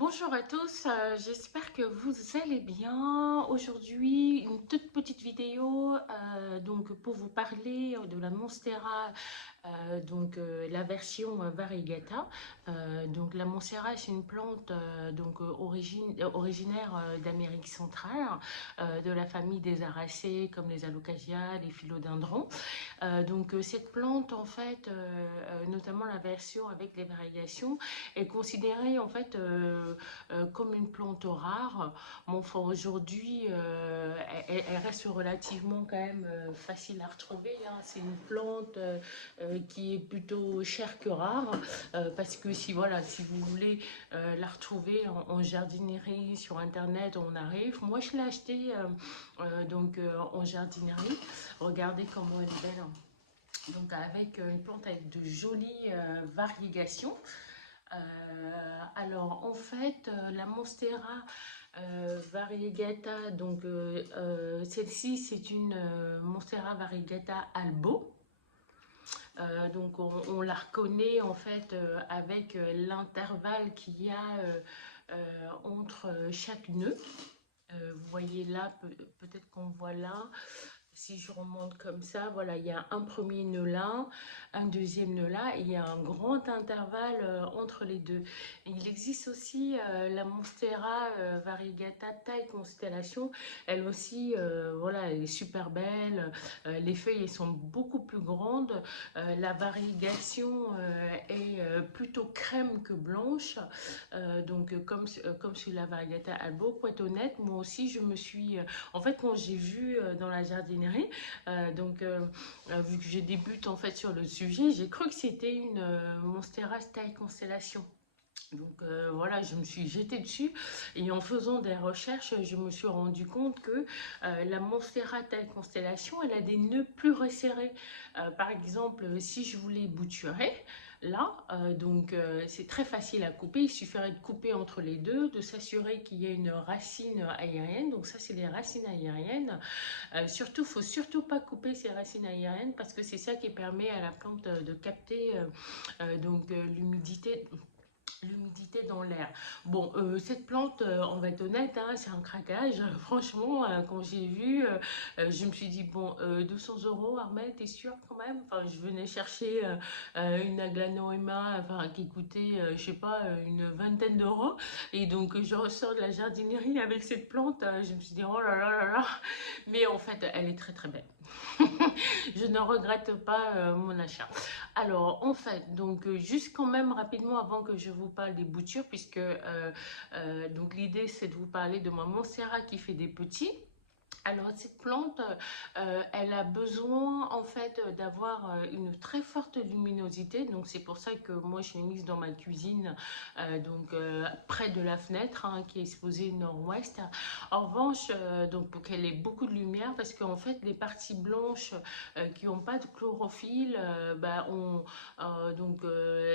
Bonjour à tous, j'espère que vous allez bien. Aujourd'hui, une toute petite vidéo donc pour vous parler de la Monstera, la version variegata. Donc la Monstera, c'est une plante originaire d'Amérique centrale, de la famille des Aracées comme les Alocasia, les philodendrons. Cette plante en fait, notamment la version avec les variations, est considérée en fait comme une plante rare. Bon, enfin, aujourd'hui, elle reste relativement quand même facile à retrouver, hein. C'est une plante qui est plutôt chère que rare, parce que si voilà, si vous voulez la retrouver en jardinerie sur internet, on arrive. Moi, je l'ai achetée en jardinerie. Regardez comment elle est belle, hein. Donc avec une plante avec de jolies variegations. Alors en fait, la Monstera variegata, celle-ci c'est une Monstera variegata albo. On la reconnaît en fait avec l'intervalle qu'il y a entre chaque nœud. Vous voyez là, peut-être qu'on voit là. Si je remonte comme ça, voilà, il y a un premier nœud là, un deuxième nœud là, et il y a un grand intervalle entre les deux. Et il existe aussi la Monstera variegata taille constellation. Elle aussi, voilà, elle est super belle. Les feuilles, elles sont beaucoup plus grandes. La variegation est plutôt crème que blanche. Comme sur la variegata albo, pour être honnête, moi aussi, je me suis... en fait, quand j'ai vu dans la jardinerie, vu que je débute en fait sur le sujet, j'ai cru que c'était une Monstera taille constellation. Voilà, je me suis jetée dessus et en faisant des recherches, je me suis rendu compte que la Monstera taille constellation, elle a des nœuds plus resserrés. Par exemple, si je voulais bouturer, là, c'est très facile à couper. Il suffirait de couper entre les deux, de s'assurer qu'il y ait une racine aérienne. Donc ça, c'est les racines aériennes. Surtout, faut surtout pas couper ces racines aériennes parce que c'est ça qui permet à la plante de capter l'humidité dans l'air. Bon, cette plante, on va être honnête, hein, c'est un craquage. Franchement, quand j'ai vu, je me suis dit, bon, 200 €, Armel, t'es sûr quand même? Enfin, je venais chercher une Aglaonema, enfin, qui coûtait, je sais pas, une vingtaine d'euros. Et donc, je ressors de la jardinerie avec cette plante. Je me suis dit, oh là là là là. Mais en fait, elle est très très belle. Je ne regrette pas mon achat. Alors, en fait, juste quand même rapidement avant que je vous parle des boutures, puisque l'idée c'est de vous parler de ma Monstera qui fait des petits. Alors cette plante, elle a besoin en fait d'avoir une très forte luminosité, donc c'est pour ça que moi je l'ai mise dans ma cuisine, près de la fenêtre, hein, qui est exposée nord-ouest. En revanche, pour qu'elle ait beaucoup de lumière, parce qu'en fait les parties blanches qui n'ont pas de chlorophylle,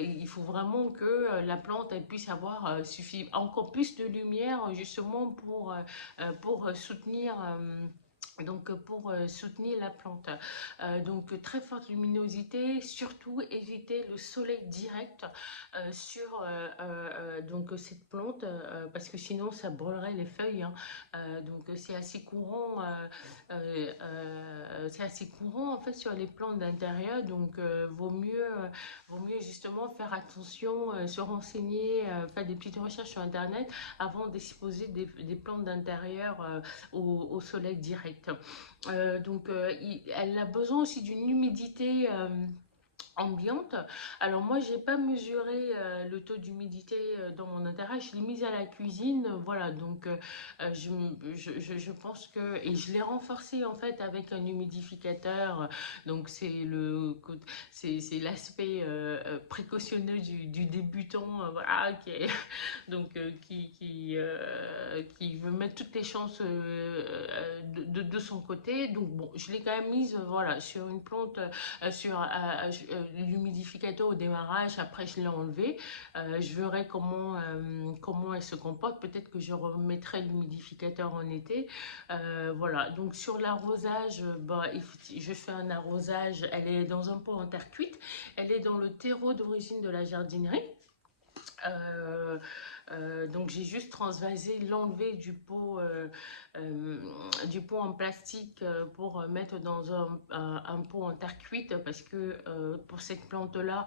il faut vraiment que la plante elle puisse avoir encore plus de lumière justement pour soutenir soutenir la plante. Très forte luminosité, surtout éviter le soleil direct sur cette plante, parce que sinon ça brûlerait les feuilles, hein. C'est assez courant, en fait sur les plantes d'intérieur, vaut mieux justement faire attention, se renseigner, faire des petites recherches sur internet avant d'exposer des plantes d'intérieur au soleil direct. Elle a besoin aussi d'une humidité ambiante. Alors moi j'ai pas mesuré le taux d'humidité dans mon intérieur, je l'ai mise à la cuisine, voilà. Je pense que, et je l'ai renforcé en fait avec un humidificateur. Donc c'est l'aspect précautionneux du débutant, voilà, qui veut mettre toutes les chances de son côté. Donc bon, je l'ai quand même mise, voilà, sur une plante, l'humidificateur au démarrage. Après je l'ai enlevé. Je verrai comment elle se comporte. Peut-être que je remettrai l'humidificateur en été. Voilà, donc sur l'arrosage, je fais un arrosage. Elle est dans un pot en terre cuite. Elle est dans le terreau d'origine de la jardinerie. donc j'ai juste transvasé l'enlever du pot en plastique pour mettre dans un pot en terre cuite, parce que pour cette plante là,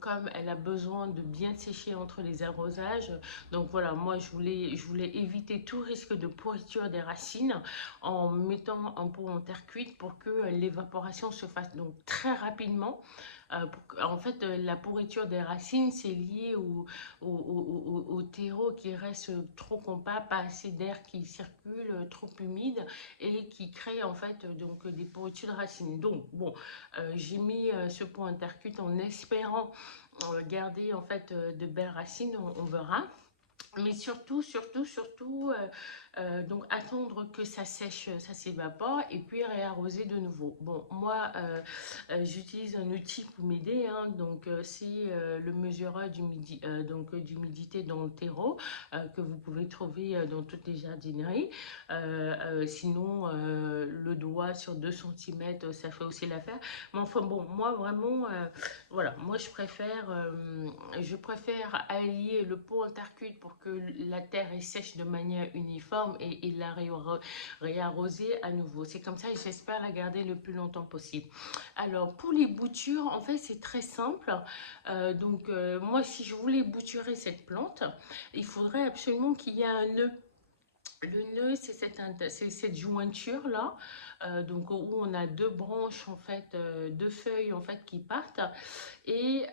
comme elle a besoin de bien sécher entre les arrosages, donc voilà, moi je voulais éviter tout risque de pourriture des racines en mettant un pot en terre cuite pour que l'évaporation se fasse donc très rapidement. En fait, la pourriture des racines, c'est lié au terreau qui reste trop compact, pas assez d'air qui circule, trop humide, et qui crée en fait donc des pourritures de racines. Donc bon, j'ai mis ce pot en terre cuite en espérant garder en fait de belles racines, on verra. Mais surtout, donc attendre que ça sèche, ça s'évapore, et puis réarroser de nouveau. Bon, moi, j'utilise un outil pour m'aider, hein, donc c'est le mesureur d'humidité dans le terreau, que vous pouvez trouver dans toutes les jardineries. Sinon, le doigt sur 2 cm, ça fait aussi l'affaire. Mais enfin bon, moi vraiment, voilà, moi je préfère allier le pot en terre cuite pour que la terre est sèche de manière uniforme, et la réarroser à nouveau. C'est comme ça, et j'espère la garder le plus longtemps possible. Alors pour les boutures, en fait c'est très simple. Moi, si je voulais bouturer cette plante, il faudrait absolument qu'il y ait un nœud. Le nœud, c'est cette jointure là, où on a 2 branches en fait, 2 feuilles en fait qui partent, et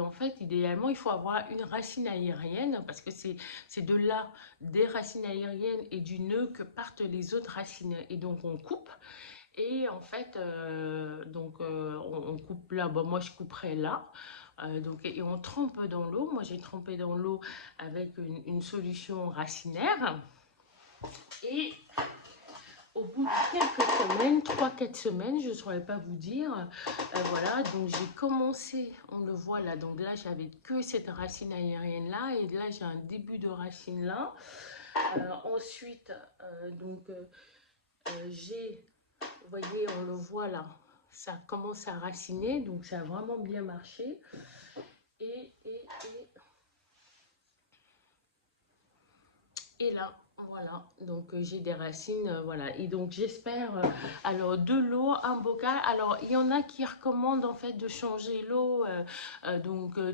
en fait idéalement il faut avoir une racine aérienne, parce que c'est de là, des racines aériennes et du nœud, que partent les autres racines, et donc on coupe. Et en fait, on coupe là, bon, moi je couperai là. Et on trempe dans l'eau. Moi j'ai trempé dans l'eau avec une solution racinaire. Et au bout de quelques semaines, 3-4 semaines, je ne saurais pas vous dire, voilà, donc j'ai commencé, on le voit là, donc là j'avais que cette racine aérienne là, et là j'ai un début de racine là. Ensuite, j'ai, vous voyez, on le voit là, ça commence à raciner, donc ça a vraiment bien marché. Et là, voilà, donc j'ai des racines, voilà. Et donc j'espère, alors de l'eau, un bocal. Alors il y en a qui recommandent en fait de changer l'eau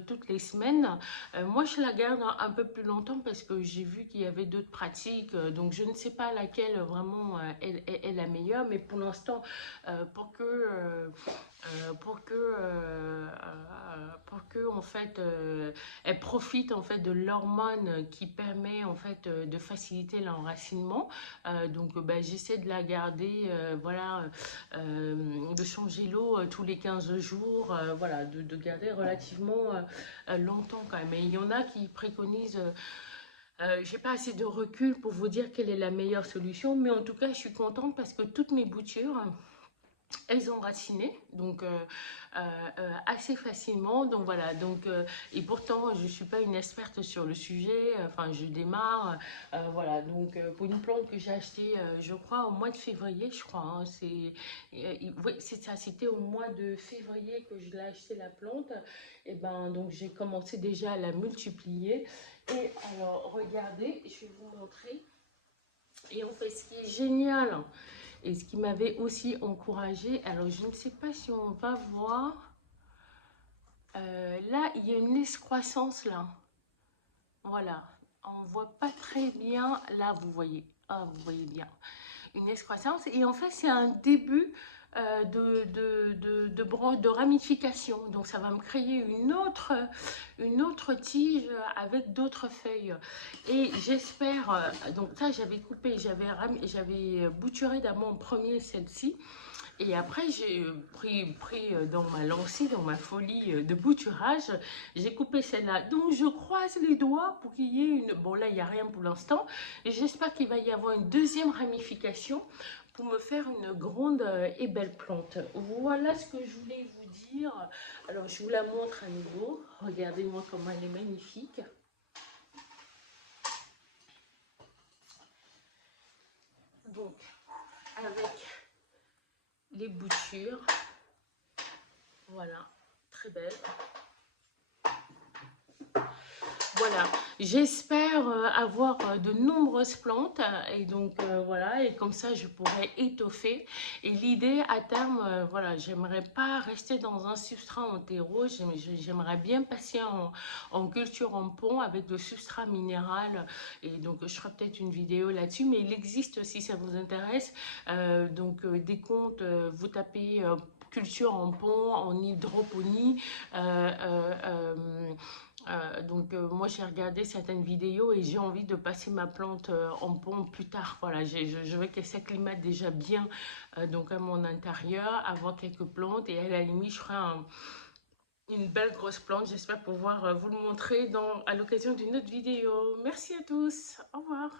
toutes les semaines. Moi je la garde un peu plus longtemps, parce que j'ai vu qu'il y avait d'autres pratiques. Donc je ne sais pas laquelle vraiment est la meilleure, mais pour l'instant, pour que en fait elle profite en fait de l'hormone qui permet en fait de faciliter l'enracinement. J'essaie de la garder, voilà, de changer l'eau tous les 15 jours, voilà, de garder relativement longtemps quand même. Et il y en a qui préconisent, j'ai pas assez de recul pour vous dire quelle est la meilleure solution, mais en tout cas je suis contente parce que toutes mes boutures, elles ont raciné, assez facilement. Donc voilà, et pourtant je suis pas une experte sur le sujet, enfin je démarre, voilà. Pour une plante que j'ai achetée, je crois au mois de février, je crois, hein, oui, c'est ça, c'était au mois de février que je l'ai acheté, la plante. Et donc j'ai commencé déjà à la multiplier. Et alors regardez, je vais vous montrer. Et en fait, ce qui est génial, et ce qui m'avait aussi encouragée, alors je ne sais pas si on va voir, là il y a une excroissance là, voilà, on voit pas très bien, là vous voyez, ah, vous voyez bien, une excroissance, et en fait c'est un début de ramification. Donc ça va me créer une autre tige avec d'autres feuilles. Et j'espère, donc ça j'avais coupé, j'avais bouturé d'abord en premier celle-ci. Et après, j'ai pris dans ma lancée, dans ma folie de bouturage, j'ai coupé celle-là. Donc, je croise les doigts pour qu'il y ait une... Bon, là, il n'y a rien pour l'instant. Et j'espère qu'il va y avoir une deuxième ramification pour me faire une grande et belle plante. Voilà ce que je voulais vous dire. Alors, je vous la montre à nouveau. Regardez-moi comment elle est magnifique. Donc, avec les boutures, voilà, très belle. Voilà, voilà, j'espère avoir de nombreuses plantes et donc voilà, et comme ça je pourrais étoffer. Et l'idée à terme, voilà, j'aimerais pas rester dans un substrat en terreau, j'aimerais bien passer en culture en pont avec le substrat minéral. Et donc je ferai peut-être une vidéo là-dessus, mais il existe, si ça vous intéresse, des comptes, vous tapez culture en pont, en hydroponie. Moi j'ai regardé certaines vidéos et j'ai envie de passer ma plante en pont plus tard. Voilà, je veux qu'elle s'acclimate déjà bien donc à mon intérieur, avoir quelques plantes et à la limite je ferai une belle grosse plante. J'espère pouvoir vous le montrer à l'occasion d'une autre vidéo. Merci à tous, au revoir.